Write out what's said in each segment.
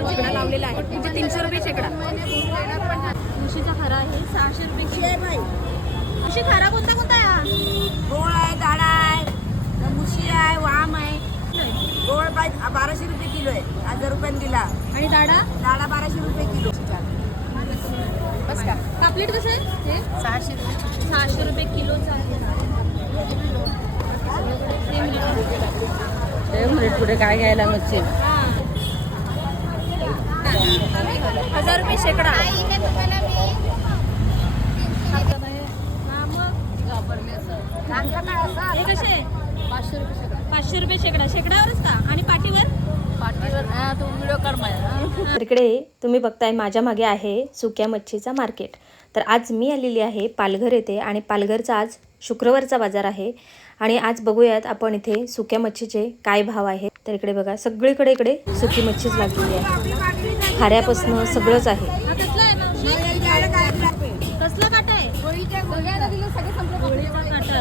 तो शेकडा लावलेला आहे म्हणजे 300 रुपये शेकडा. म्हशीचा खरा आहे 600 रुपये किलो. म्हशी खरा कोणता कोणता आहे? गोळ आहे, दाडा आहे, मुशी आहे, वाम आहे. गोळ 1200 रुपये किलो आहे, 1000 रुपयाने दिला. आणि दाडा? दाडा 1200 रुपये किलो. बस का? पापलेट कसं आहे? 600 रुपये. 600 रुपये किलोचा आहे. पुढे काय घ्यायला मच्छी? 1000 रुपये शेकडा. हे कसे? 500 रुपये शेकडा. शेकडावरच का? आणि पाटीवर? तर इकडे तुम्ही बघताय माझ्या मागे आहे सुक्या मच्छीचा मार्केट. तर आज मी आलेली आहे पालघर येथे आणि पालघरचा आज शुक्रवारचा बाजार आहे आणि आज बघूयात आपण इथे सुक्या मच्छीचे काय भाव आहेत. तर इकडे बघा सगळीकडे इकडे सुकी मच्छीच लागलेली आहे, खाऱ्यापासनं सगळंच आहे. हा कसला आहे मावशी? कसला काटा आहे? गोळीचा काटा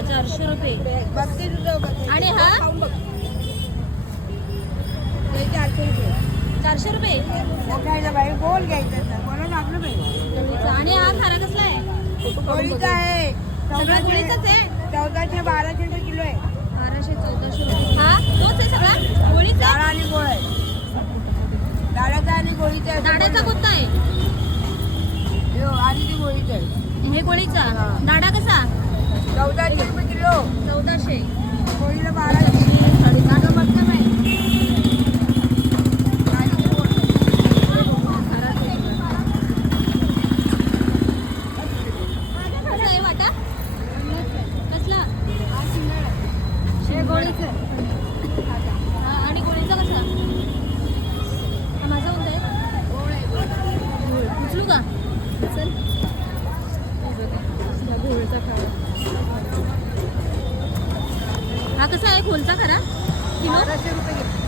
400 रुपये. आणि हा 400 रुपये. गोल घ्यायचं बोला लागलं बाई. आणि हा खारा कसला आहे? गोळीचा आहे, सगळा गोळीचाच आहे. 1400-1200 रुपये किलो आहे. 1200-1400 रुपये. हा तोच आहे सगळा गोळीचा? दाडा आणि गोळ आहे. दाड्याचा आणि गोळीचा आहे. दाड्याचा कोणता आहे? आणि ती गोळीचा आहे. हे गोळीचा. दाडा कसा? 1400 रुपये किलो. 1400. गोळीला 1200. दादा मस्त नाही. कसा आहे वाटा? कसला? हे गोळीचं. हा आणि गोळीचा कसा? हा माझा कोणता आहे? उचलू का? चल. हा कसा आहे खोलचा खरा? किलो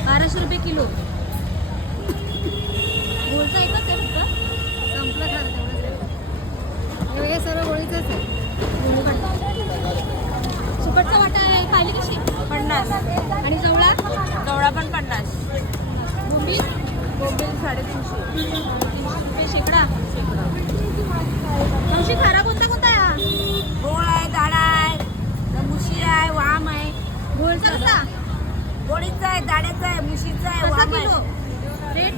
1200 रुपये किलो. गोळचा एकच आहे फक्त. संपला खरा तेवढंच. हे सर्व गोळीचंच आहे. सुकटचा वाटा आहे पाहिली कशी? 50. आणि जवळा? जवळा पण 50. बोंबील? बोंबील 350. 300 रुपये शेकडा. मावशी खारा कोणता कोणता आहे हा? गोळ आहे, दाडा आहे, मुशी आहे, वाम आहे. गोळचा कसा? गोळीचा आहे, दाड्याचा आहे, मुशीचा आहे, कसा वाम आहे. किलो? रेट?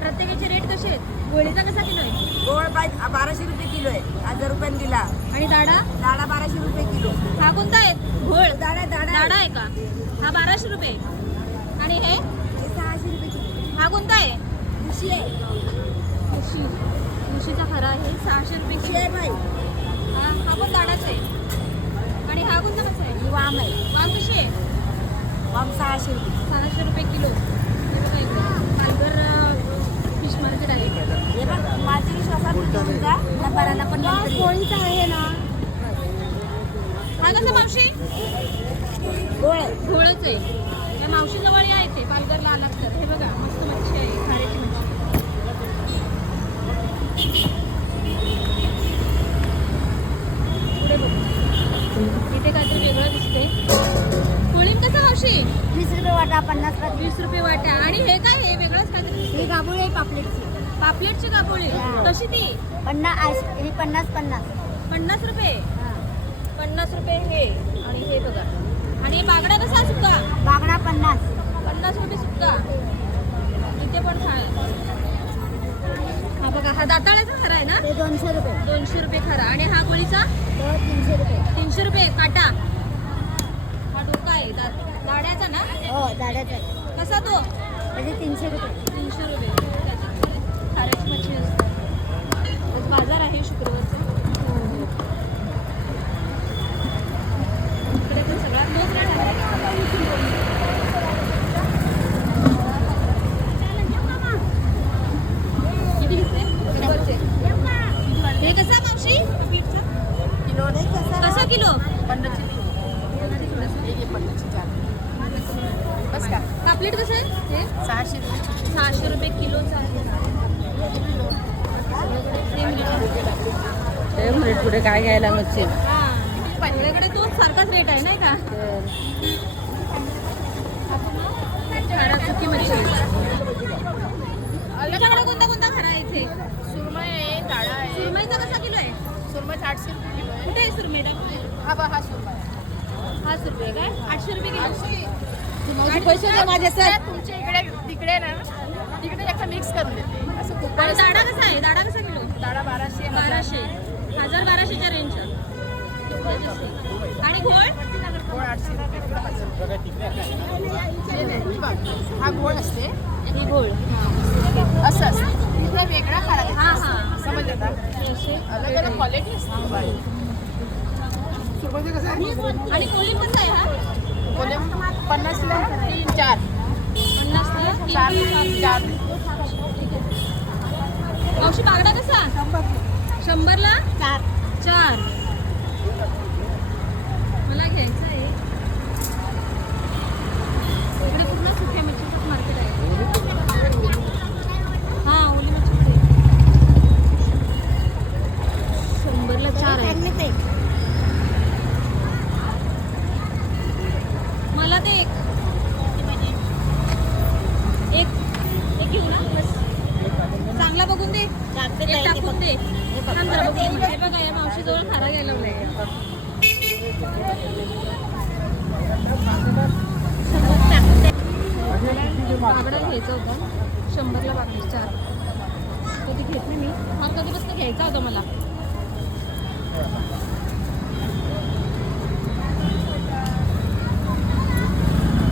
प्रत्येकाचे रेट कसे आहेत? गोळीचा कसा किलो आहे? गोळ 1200 रुपये किलो आहे, 1000 रुपयाने दिला. आणि दाडा? दाडा 1200 रुपये किलो. हा कोणता आहे? घोळ? दाडा दाडा दाडा आहे का? हा 1200 रुपये. आणि हे? 600 रुपये किलो. हा कोणता आहे? मुशी आहे. मुशी. मुशीचा खरा आहे 600 रुपये मुशी किलो. आहे बाई. हा पण दाडाच आहे. आणि हा कोणता कसा आहे? ही वाम आहे. वाम कशी आहे? वाम 600 रुपये. 600 रुपये किलो. हे बघा इकडे पालघर फिश मार्केट आहे. हे बघ माझ्या विश्वासात तुमचा व्यापाराला पण गोळीचा आहे ना? हा कसा मावशी? गोळ घोळच आहे. या मावशीजवळ या इथे पालघरला आलात तर. हे बघा मस्त मच्छी आहे, खाऱ्याची मच्छी. पुढे बघू. इथे काहीतरी वेगळं दिसते. कोळीम कसा मावशी? 20 रुपये वाटा, 50 रुपये. 20 रुपये वाटा. आणि हे काय हे वेगळंच काहीतरी ही गाभोळी आहे पापलेटची. पापलेटची कापोळी कशी ती? 50. ही 50. 50 रुपये. 50 रुपये हे. आणि हे बघा. आणि बागडा कसा सुद्धा? बागडा 50. 50 रुपये सुद्धा. इथे पण खा. हा बघा हा दाताळ्याचा खरा आहे ना? ते 200 रुपये. 200 रुपये खरा. आणि हा गोळीचा? तो 300 रुपये. 300 रुपये काटा. हा डोका आहे दाड्याचा ना? हो दाड्याचा आहे. कसा तो? म्हणजे 300 रुपये. 300 रुपये. खाऱ्याची मच्छी असते. आज बाजार आहे शुक्रवारचा. इकडे पण सगळा तोच रेट आहे. किती घेतले? हे कसा मावशी? किलो नाही कसा किलो? 50 किलो. बस का? पापलेट कसं आहे? हे 600 रुपये. 600 रुपये किलोचा आहे. पुढे काय घ्यायला मच्छी? हा आपल्याकडे तोच सारखाच रेट आहे नाही का? खारा सुकी मच्छी. कसा किलो आहे? सुरमई 800 रुपये किलो आहे. कुठे आहे सुरमई? हा सुरमई हा सुरमई काय 800 रुपये किलो. पैसे द्या माझे सर. तुमच्या इकडे तिकडे ना तिकडे एकदा मिक्स करून देते असं खूप. आणि दाडा कसा आहे? दाडा कसा किलो? दाडा 1200 1200 1200च्या रेंजचा. आणि घोळ गोळ 800 रुपये किलो. हा गोळ असते ही घोळ. असं असतं. इथे वेगळा काढा. हा हा समजलं का? असे. अलग अलग क्वालिटी असते. आणि कोळी पण आहे हा? बोले 50 ला 3 4 50 ला 4 4. मावशी बागडा कसा? 100 ला 4. मला घ्यायचं आहे. इकडे पूर्ण सुक्या मच्छीचंच मार्केट आहे. हा ओली मच्छी कुठे आहे? 100 ला 4 आहे. मला ते एक घेऊ ना बस. चांगला बघून दे. एक टाकून दे. थांब जरा बघू. हे बघा या मावशी जवळ खारा घ्यायला लावलाय. बागडा घ्यायचा होता 100 ला बागडी 4. कधी घेतली मी. हा कधीपासून घ्यायचा होता मला.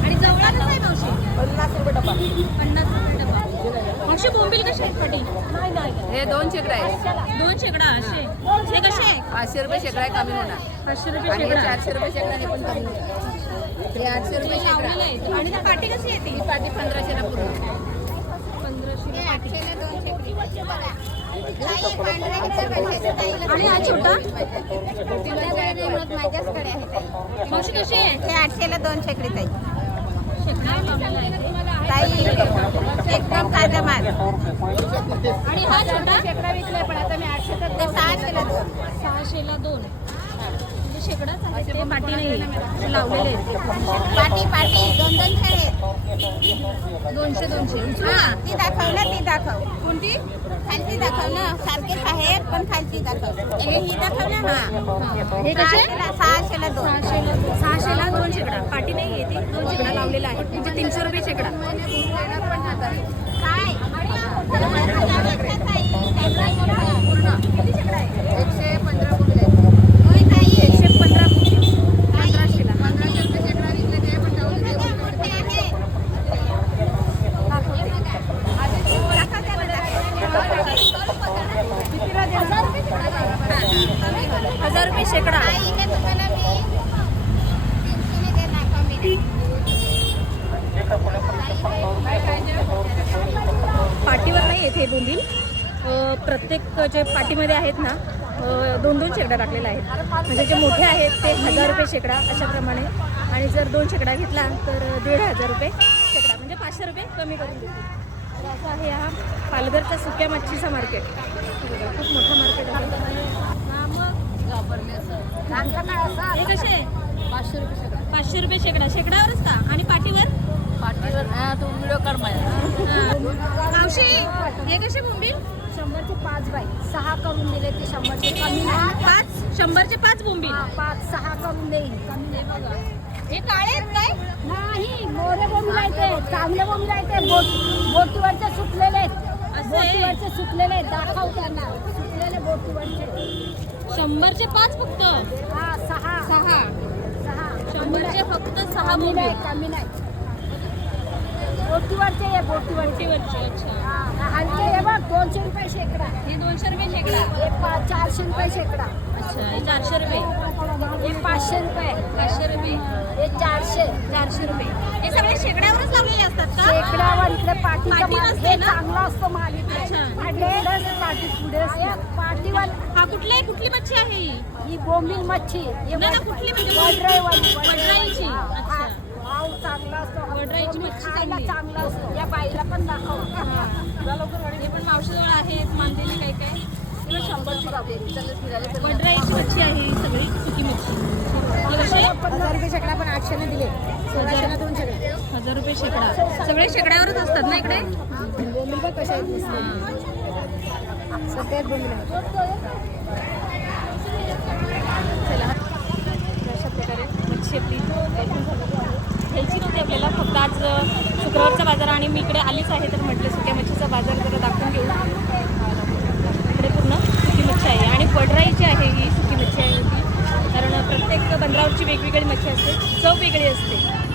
आणि जवळ कसं आहे मावशी? 50 रुपये डबा. 50 रुपये डबा. मावशी बोंबील कसे आहेत पाटी? हे 2 शेकडा आहे. 2 शेकडा असे. हे कसे आहे? 500 रुपये शेकडा आहे, कमी होणार. 500 रुपये आणि हे शेकडा. 400 रुपये शेकडा हे पण कमी होणार. हे 800 रुपये शेकडा. लावलेलं आहे. आणि ती पाटी कशी येते? ही पाटी 1500 ला पूर्ण. 1500 पाटी. आणि हा छोटा मावशी कशी आहे? हे 800 ला 2 शेकडी ताई. शेकडा लावलेला आहे. ताई एकदम ताजा माल. आणि हा छोटा शेकडा विकलाय पण आता मी 800 तर ते 600 ला 2. 600 ला 2. म्हणजे शेकडाच आहे ते, पाटी नाही लावलेले आहेत. पाटी 2 खेळे. 200 हा ती दाखव ना, ती दाखव. कोणती? खालची दाखव ना. सारखेच आहेत पण खालची दाखव. ही दाखव ना. हा हे कसे? 600 ला 2. 600 ला 2 शेकडा. पाटी नाही आहे ती. 2 शेकडा लावलेला आहे. म्हणजे 300 रुपये शेकडा. काय? किती शेकडा आहे? 115 रुपये. 115 1500 ला. 1500 रुपये शेकडा विकले ते पण जाऊ दे. कितीला देणार? 1000 रुपये शेकडा. पाटीवर नाही येते बोंबील. प्रत्येक जे पाटीमध्ये आहेत ना 2-2 शेकडा टाकलेला आहेत. म्हणजे जे मोठे आहेत ते 1000 रुपये शेकडा अशाप्रमाणे. आणि जर 2 शेकडा घेतला तर 1500 रुपये शेकडा. म्हणजे 500 रुपये कमी करून देतील. तर असं आहे हा पालघरचा सुक्या मच्छीचा मार्केट. खूप मोठा मार्केट आहे. हा मग हे कसे आहे? 500 रुपये शेकडा. 500 रुपये शेकडा. शेकडावरच का? आणि पाटीवर? पाटीवर तो व्हिडिओ कर माझ्या. मावशी हे कसे बोंबील? 100चे 5 बाई 6 करून दिले ते 100चे कमी नाही. 100चे 5 बोंबील. 5-6 करून देईल. कमी नाही बघा. हे काळे आहेत काय? नाही मोरे बोंबील आहे ते. चांगले बोंबील आहे ते. बोटीवरचे सुकलेले आहेत. असं आहे. बोटीवरचे सुकलेले आहेत. दाखव त्यांना सुकलेले बोटीवरचे. 100चे 5 फक्त. हा 6. 100चे फक्त 6 कमी बोंबील. नाही, कमी नाही. बोटीवरचे आहे बोटीवरचे. वरचे. अच्छा. हलके हे बघ 200 रुपये शेकडा. हे 200 रुपये शेकडा. हे 400 रुपये शेकडा. अच्छा. हे 400 रुपये. हे 500 रुपये. 500 रुपये. हे 400. 400 रुपये. हे सगळे शेकड्यावरच लावलेले असतात का? शेकड्यावर इकडे पाठीचा पाठी माल नसते हे ना? चांगला असतो माल इकडे. अच्छा. पाठी पुढे असते. पाठीवर हा कुठली मच्छी आहे ही? ही बोंबील मच्छी. हे नाही ना, कुठली म्हणजे? वडराईवाली. वडराईची. अच्छा. भाव चांगला असतो. वडराईची मच्छी खायला चांगली. चांगला असतो. या बाईला पण दाखव. हे पण मावशीजवळ आहेत मानलेली काय काय. 100ची बाबी. वडराईची मच्छी आहे ही सगळी सुकी मच्छी. हे कसे? 1000 रुपये शेकडा पण 800 ने दिले. 200 शेकडा. 1000 रुपये शेकडा. सगळे शेकड्यावरच असतात ना इकडे? बोंबील बघ कशा आहेत. सगळ्यात बोंबील आहे. चला तर अशा प्रकारे मच्छी आपली पैकी झालेली आहे. घ्यायची नव्हती आपल्याला, फक्त आज शुक्रवारचा बाजार आणि मी इकडे आलीच आहे तर म्हटलं सुक्या मच्छीचा बाजार जरा दाखवून घेऊ. इकडे पूर्ण सुकी मच्छी आहे आणि वडराई जी आहे ही सुकी मच्छी आहे होती, कारण प्रत्येक बंदरावरची वेगवेगळी मच्छी असते, चव वेगळी असते.